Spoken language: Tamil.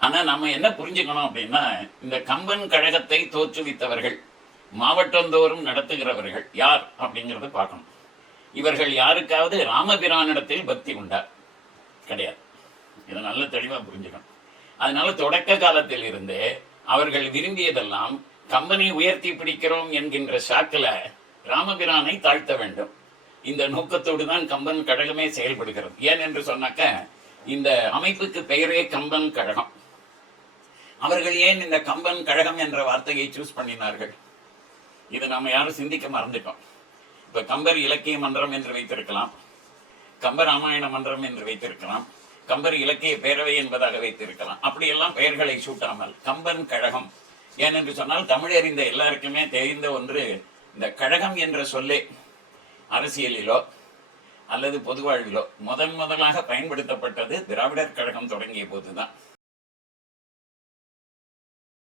ஆனா நம்ம என்ன புரிஞ்சுக்கணும் அப்படின்னா இந்த கம்பன் கழகத்தை தோற்றுவித்தவர்கள் மாவட்டந்தோறும் நடத்துகிறவர்கள் யார் அப்படிங்கறத பார்க்கணும். இவர்கள் யாருக்காவது ராமபிரானிடத்தில் பக்தி உண்டா? கிடையாது. இதை நல்ல தெளிவா புரிஞ்சுக்கணும். அதனால தொடக்க காலத்தில் இருந்தே அவர்கள் விரும்பியதெல்லாம் கம்பனை உயர்த்தி பிடிக்கிறோம் என்கின்ற சாக்கில ராமபிரானை தாழ்த்த வேண்டும். இந்த நோக்கத்தோடு தான் கம்பன் கழகமே செயல்படுகிறது. ஏன் என்று சொன்னாக்க இந்த அமைப்புக்கு பெயரே கம்பன் கழகம். அவர்கள் ஏன் இந்த கம்பன் கழகம் என்ற வார்த்தையை சூஸ் பண்ணினார்கள்? இது நாம யாரும் சிந்திக்க மறந்துட்டோம். இப்ப கம்பர் இலக்கிய மன்றம் என்று வைத்திருக்கலாம். கம்ப ராமாயண மன்றம் என்று வைத்திருக்கலாம். கம்பர் இலக்கிய பேரவை என்பதாக வைத்திருக்கலாம். அப்படியெல்லாம் பெயர்களை சூட்டாமல் கம்பன் கழகம். ஏனென்று சொன்னால் தமிழ் அறிந்த எல்லாருக்குமே தெரிந்த ஒன்று இந்த கழகம் என்ற சொல்லே அரசியலிலோ அல்லது பொதுவாழ்விலோ முதன் முதலாக பயன்படுத்தப்பட்டது திராவிடர் கழகம் தொடங்கிய போதுதான்.